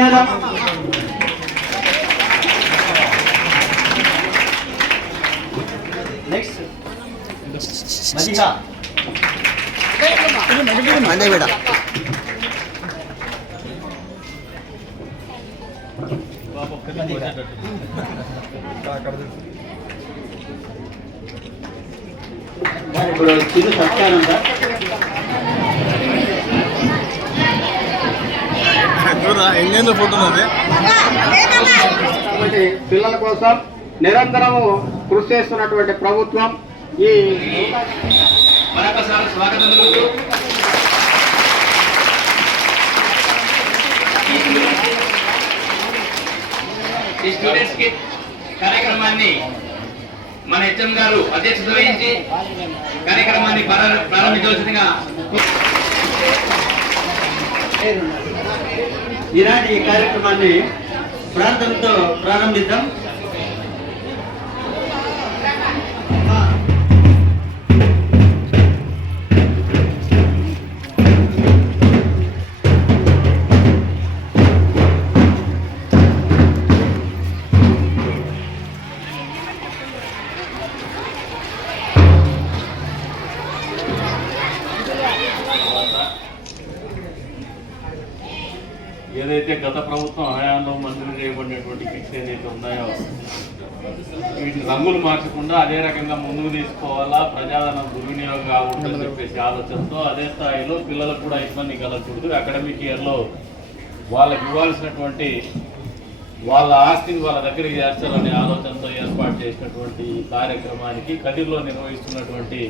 Madam. Next Madiha మండేబేడ ఇప్పుడు చిన్న సత్యానం sir. పిల్లల కోసం నిరంతరము కృషి చేస్తున్నటువంటి ప్రభుత్వం ఈ మరొకసారి స్వాగతం. ఈ స్టూడెంట్స్ కి కార్యక్రమాన్ని మన హెచ్ఎం గారు అధ్యక్షత వహించి కార్యక్రమాన్ని ప్రారంభించవలసిందిగా ఈనాటి ఈ కార్యక్రమాన్ని ప్రార్థనతో ప్రారంభిద్దాం. ఏదైతే గత ప్రభుత్వం హయాంలో మంజూరు చేయబడినటువంటి కిట్స్ ఏదైతే ఉన్నాయో వీటిని రంగులు మార్చకుండా అదే రకంగా ముందుకు తీసుకోవాలా, ప్రజాధనం దుర్వినియోగం కాకూడదని చెప్పేసి ఆలోచనతో అదే స్థాయిలో పిల్లలకు కూడా ఇబ్బంది కలగకూడదు, అకాడమిక్ ఇయర్లో వాళ్ళకి ఇవ్వాల్సినటువంటి వాళ్ళ ఆస్తిని వాళ్ళ దగ్గరికి చేర్చాలనే ఆలోచనతో ఏర్పాటు చేసినటువంటి కార్యక్రమానికి కదిర్లో నిర్వహిస్తున్నటువంటి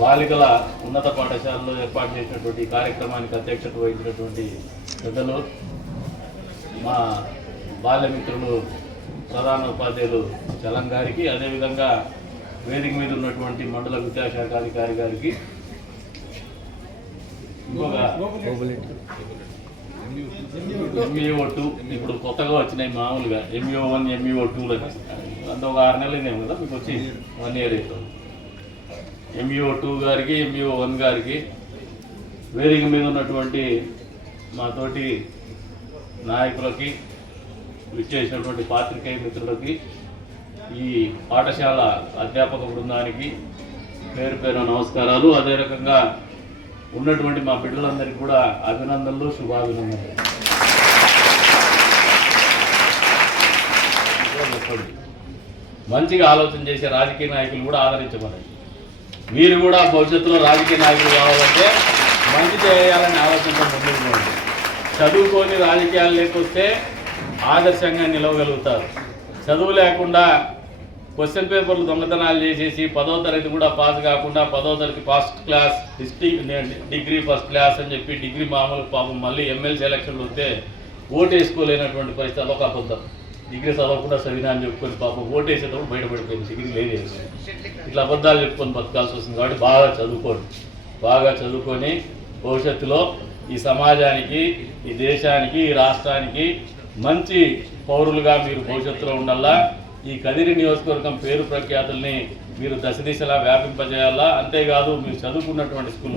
బాలికల ఉన్నత పాఠశాలలో ఏర్పాటు చేసినటువంటి కార్యక్రమానికి అధ్యక్షత వహించినటువంటి పెద్దలు మా బాల్యమిత్రులు ప్రధాన ఉపాధ్యాయులు చలం గారికి, అదేవిధంగా వేదిక మీద ఉన్నటువంటి మండల విద్యాశాఖాధికారి గారికి, MAO2 ఇప్పుడు కొత్తగా వచ్చినాయి మామూలుగా MAO1 MAO2 అంత ఒక 6 నెలలు ఇదేమో కదా మీకు వచ్చి 1 year అవుతుంది. MAO2 గారికి MAO1 గారికి, వేదిక మీద ఉన్నటువంటి మా తోటి నాయకులకి, విచ్చేసినటువంటి పాత్రికేయ మిత్రులకి, ఈ పాఠశాల అధ్యాపక బృందానికి పేరు పేరు నమస్కారాలు. అదే రకంగా ఉన్నటువంటి మా బిడ్డలందరికీ కూడా అభినందనలు, శుభాభినందనలు. మంచిగా ఆలోచన చేసే రాజకీయ నాయకులు కూడా ఆదరించమని, మీరు కూడా భవిష్యత్తులో రాజకీయ నాయకులు కావాలంటే మంచి చేయాలని ఆలోచనతో ముందుకు పోండి. చదువుకొని రాజకీయాలు లేకొస్తే ఆదర్శంగా నిలవగలుగుతారు. చదువు లేకుండా క్వశ్చన్ పేపర్లు దొంగతనాలు చేసేసి 10వ తరగతి కూడా పాస్ కాకుండా 10వ తరగతి first class, degree first class అని చెప్పి డిగ్రీ మామూలు పాపం మళ్ళీ ఎమ్మెల్సీ ఎలక్షన్లు వస్తే ఓటు వేసుకోలేనటువంటి పరిస్థితి. అదొక అబద్ధం. డిగ్రీ చదవకుండా చదివినా అని చెప్పుకొని పాపం ఓటు వేసేటప్పుడు బయటపడిపోయింది, డిగ్రీ లేదు. ఇట్లా అబద్ధాలు చెప్పుకొని బతకాల్సి వస్తుంది. కాబట్టి బాగా చదువుకోండి. బాగా చదువుకొని భవిష్యత్తులో ఈ సమాజానికి, ఈ దేశానికి, ఈ రాష్ట్రానికి మంచి పౌరులుగా మీరు భవిష్యత్తులో ఉండాలా. ఈ కదిరి నియోజకవర్గం పేరు ప్రఖ్యాతుల్ని మీరు దశ దిశలా వ్యాపింపజేయాలా. అంతేకాదు మీరు చదువుకున్నటువంటి స్కూల్,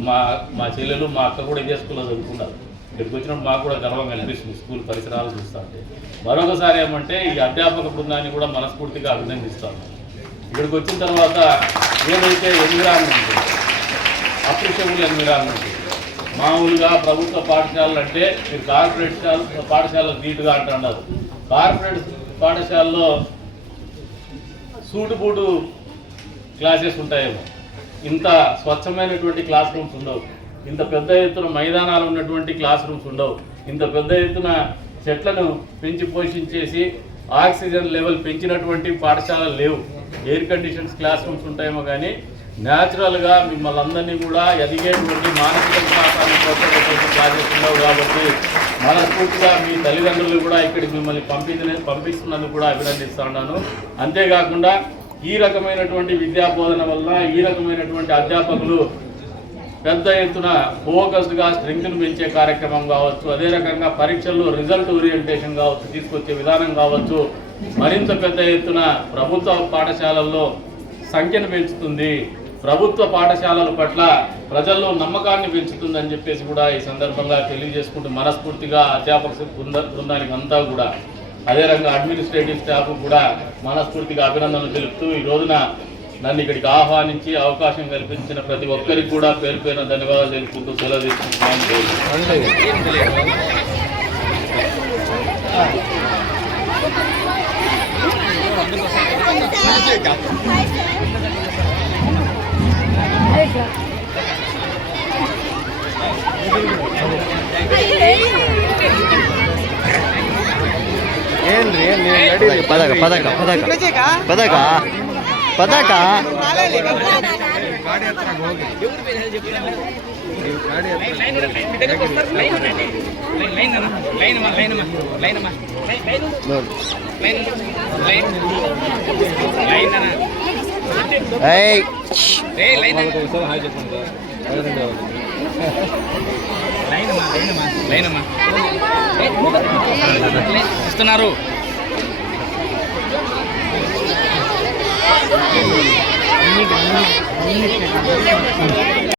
మా చెల్లెలు మా అక్క కూడా ఇదే స్కూల్లో చదువుకున్నారు. ఇక్కడికి వచ్చినప్పుడు మాకు కూడా గర్వంగా అనిపిస్తుంది స్కూల్ పరిసరాలు చూస్తూ ఉంటే. మరొకసారి ఏమంటే ఈ అధ్యాపక బృందాన్ని కూడా మనస్ఫూర్తిగా అభినందిస్తాను. ఇక్కడికి వచ్చిన తర్వాత ఏదైతే ఎన్విరాన్మెంట్, అప్రిషియబుల్ ఎన్విరాన్మెంట్, మామూలుగా ప్రభుత్వ పాఠశాలలు అంటే మీరు కార్పొరేట్ పాఠశాలలు ధీటుగా అంటున్నారు. కార్పొరేట్ పాఠశాలలో సూటుబూటు క్లాసెస్ ఉంటాయేమో, ఇంత స్వచ్ఛమైనటువంటి క్లాస్ రూమ్స్ ఉండవు, ఇంత పెద్ద ఎత్తున మైదానాలు ఉన్నటువంటి క్లాస్ రూమ్స్ ఉండవు, ఇంత పెద్ద ఎత్తున చెట్లను పెంచి పోషించేసి ఆక్సిజన్ లెవెల్ పెంచినటువంటి పాఠశాలలు లేవు. ఎయిర్ కండిషన్స్ క్లాస్ రూమ్స్ ఉంటాయేమో కానీ న్యాచురల్గా మిమ్మల్ని అందరినీ కూడా ఎదిగేటువంటి మానసిక వికాసాన్ని ప్రోత్సహించే క్లాసెస్ ఉండవు. కాబట్టి మనస్ఫూర్తిగా మీ తల్లిదండ్రులు కూడా ఇక్కడికి మిమ్మల్ని పంపిస్తున్నందుకు కూడా అభినందిస్తూ ఉన్నాను. అంతేకాకుండా ఈ రకమైనటువంటి విద్యా బోధన వల్ల ఈ రకమైనటువంటి అధ్యాపకులు పెద్ద ఎత్తున ఫోకస్డ్గా స్ట్రెంగ్త్ను పెంచే కార్యక్రమం కావచ్చు, అదే రకంగా పరీక్షల్లో రిజల్ట్ ఓరియంటేషన్ కావచ్చు తీసుకొచ్చే విధానం కావచ్చు, మరింత పెద్ద ఎత్తున ప్రభుత్వ పాఠశాలల్లో సంఖ్యను పెంచుతుంది. ప్రభుత్వ పాఠశాలల పట్ల ప్రజల్లో నమ్మకాన్ని పెంచుతుందని చెప్పేసి కూడా ఈ సందర్భంగా తెలియజేసుకుంటూ మనస్ఫూర్తిగా అధ్యాపక బృందానికి అంతా కూడా అదే రంగా అడ్మినిస్ట్రేటివ్ స్టాఫ్ కూడా మనస్ఫూర్తిగా అభినందనలు తెలుపుతూ ఈ రోజున నన్ను ఇక్కడికి ఆహ్వానించి అవకాశం కల్పించిన ప్రతి ఒక్కరికి కూడా పేరు పేరున ధన్యవాదాలు తెలుపుకుంటూ సెలవు తీసుకుంటున్నాను. పదక పదక పదక పదక పదక ఇస్తున్నారు.